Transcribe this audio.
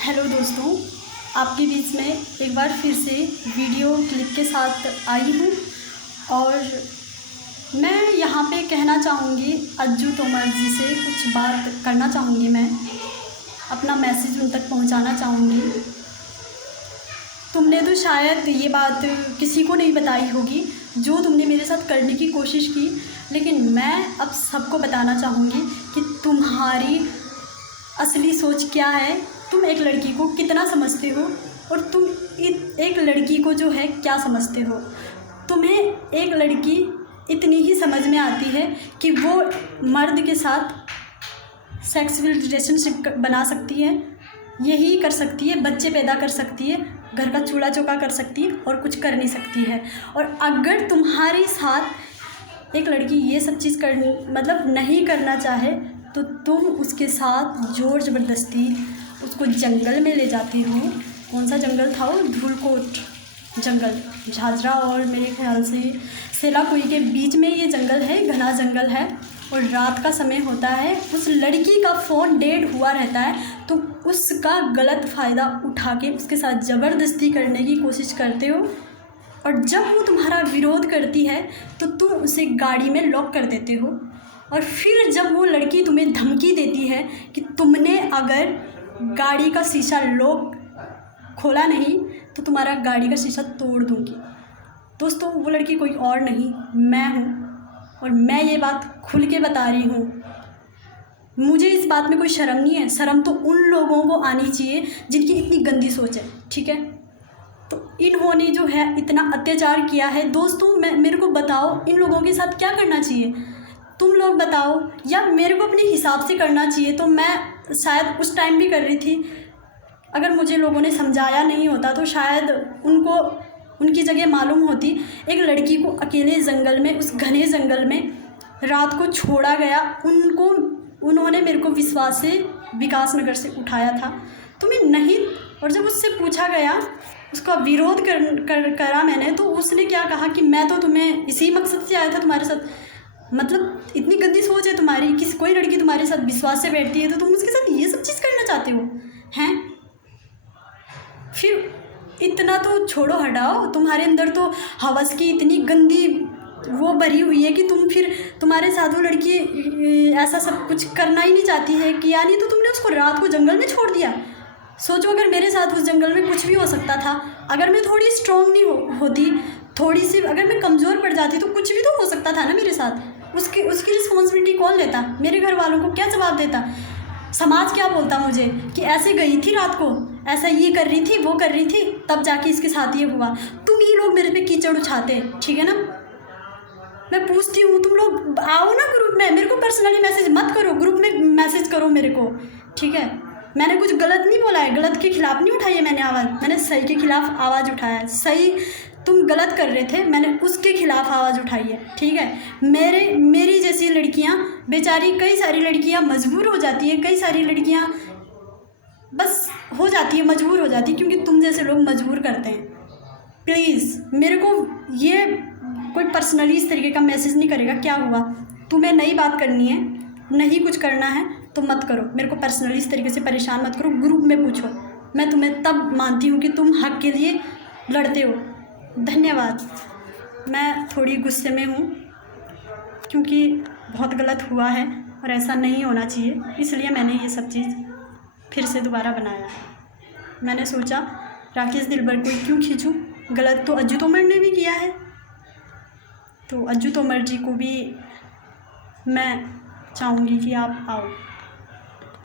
Hello दोस्तों, आपके बीच में एक बार फिर से वीडियो क्लिप के साथ आई हूँ और मैं यहाँ पे कहना चाहूँगी अज्जू तोमर जी से कुछ बात करना चाहूँगी। मैं अपना मैसेज उन तक पहुँचाना चाहूँगी। तुमने तो शायद ये बात किसी को नहीं बताई होगी जो तुमने मेरे साथ करने की कोशिश की, लेकिन मैं अब सबको बताना चाहूँगी कि तुम्हारी असली सोच क्या है, तुम एक लड़की को कितना समझते हो और तुम एक लड़की को जो है क्या समझते हो। तुम्हें एक लड़की इतनी ही समझ में आती है कि वो मर्द के साथ सेक्सुअल रिलेशनशिप बना सकती है, यही कर सकती है, बच्चे पैदा कर सकती है, घर का चूल्हा चौका कर सकती है और कुछ कर नहीं सकती है। और अगर तुम्हारे साथ एक लड़की ये सब चीज़ नहीं करना चाहे तो तुम उसके साथ ज़ोर ज़बरदस्ती उसको जंगल में ले जाती हो। कौन सा जंगल था वो? धूलकोट जंगल, झाझरा और मेरे ख्याल से सेलाकुई के बीच में ये जंगल है, घना जंगल है और रात का समय होता है। उस लड़की का फ़ोन डेड हुआ रहता है तो उसका गलत फ़ायदा उठा के उसके साथ ज़बरदस्ती करने की कोशिश करते हो और जब वो तुम्हारा विरोध करती है तो तुम उसे गाड़ी में लॉक कर देते हो। और फिर जब वो लड़की तुम्हें धमकी देती है कि तुमने अगर गाड़ी का शीशा लॉक खोला नहीं तो तुम्हारा गाड़ी का शीशा तोड़ दूँगी। दोस्तों, वो लड़की कोई और नहीं, मैं हूँ और मैं ये बात खुल के बता रही हूँ। मुझे इस बात में कोई शर्म नहीं है। शर्म तो उन लोगों को आनी चाहिए जिनकी इतनी गंदी सोच है, ठीक है। तो इन्होंने जो है इतना अत्याचार किया है। दोस्तों, मेरे को बताओ इन लोगों के साथ क्या करना चाहिए, तुम लोग बताओ, या मेरे को अपने हिसाब से करना चाहिए। तो मैं शायद उस टाइम भी कर रही थी, अगर मुझे लोगों ने समझाया नहीं होता तो शायद उनको उनकी जगह मालूम होती। एक लड़की को अकेले जंगल में, उस घने जंगल में रात को छोड़ा गया, उन्होंने मेरे को विश्वास से विकास नगर से उठाया था, तुम्हें नहीं। और जब उससे पूछा गया, उसका विरोध करा मैंने, तो उसने क्या कहा कि मैं तो तुम्हें इसी मकसद से आया था तुम्हारे साथ। मतलब इतनी गंदी सोच है तुम्हारी कि कोई लड़की तुम्हारे साथ विश्वास से बैठती है तो तुम उसके साथ ये सब चीज़ करना चाहते हो हैं। फिर इतना तो छोड़ो, हटाओ, तुम्हारे अंदर तो हवस की इतनी गंदी वो भरी हुई है कि तुम्हारे साथ वो लड़की ऐसा सब कुछ करना ही नहीं चाहती है, किया नहीं तो तुमने उसको रात को जंगल में छोड़ दिया। सोचो अगर मेरे साथ उस जंगल में कुछ भी हो सकता था, अगर मैं थोड़ी स्ट्रॉन्ग नहीं होती, थोड़ी सी अगर मैं कमज़ोर पड़ जाती तो कुछ भी तो हो सकता था ना मेरे साथ। उसकी रिस्पॉन्सिबिलिटी कौन लेता? मेरे घर वालों को क्या जवाब देता? समाज क्या बोलता मुझे कि ऐसे गई थी रात को, ऐसा ये कर रही थी, वो कर रही थी, तब जाके इसके साथ ये हुआ। तुम ही लोग मेरे पे कीचड़ उछाते, ठीक है ना। मैं पूछती हूँ, तुम लोग आओ ना ग्रुप में, मेरे को पर्सनली मैसेज मत करो, ग्रुप में मैसेज करो मेरे को, ठीक है। मैंने कुछ गलत नहीं बोला है, गलत के खिलाफ़ नहीं उठाई है मैंने आवाज़, मैंने सही के खिलाफ़ आवाज़ उठाया है। सही तुम गलत कर रहे थे, मैंने उसके खिलाफ़ आवाज़ उठाई है, ठीक है। मेरी जैसी लड़कियां बेचारी, कई सारी लड़कियां मजबूर हो जाती हैं, कई सारी लड़कियां बस हो जाती है, मजबूर हो जाती है, क्योंकि तुम जैसे लोग मजबूर करते हैं। प्लीज़ मेरे को ये कोई पर्सनली इस तरीके का मैसेज नहीं करेगा। क्या हुआ, तुम्हें नई बात करनी है, नहीं कुछ करना है तो मत करो, मेरे को पर्सनली इस तरीके से परेशान मत करो। ग्रुप में पूछो, मैं तुम्हें तब मानती हूँ कि तुम हक के लिए लड़ते हो। धन्यवाद। मैं थोड़ी गुस्से में हूँ क्योंकि बहुत गलत हुआ है और ऐसा नहीं होना चाहिए, इसलिए मैंने ये सब चीज़ फिर से दोबारा बनाया। मैंने सोचा राकेश दिलबर को क्यों खींचूँ, गलत तो अज्जू तोमर ने भी किया है, तो अज्जू तोमर जी को भी मैं चाहूँगी कि आप आओ।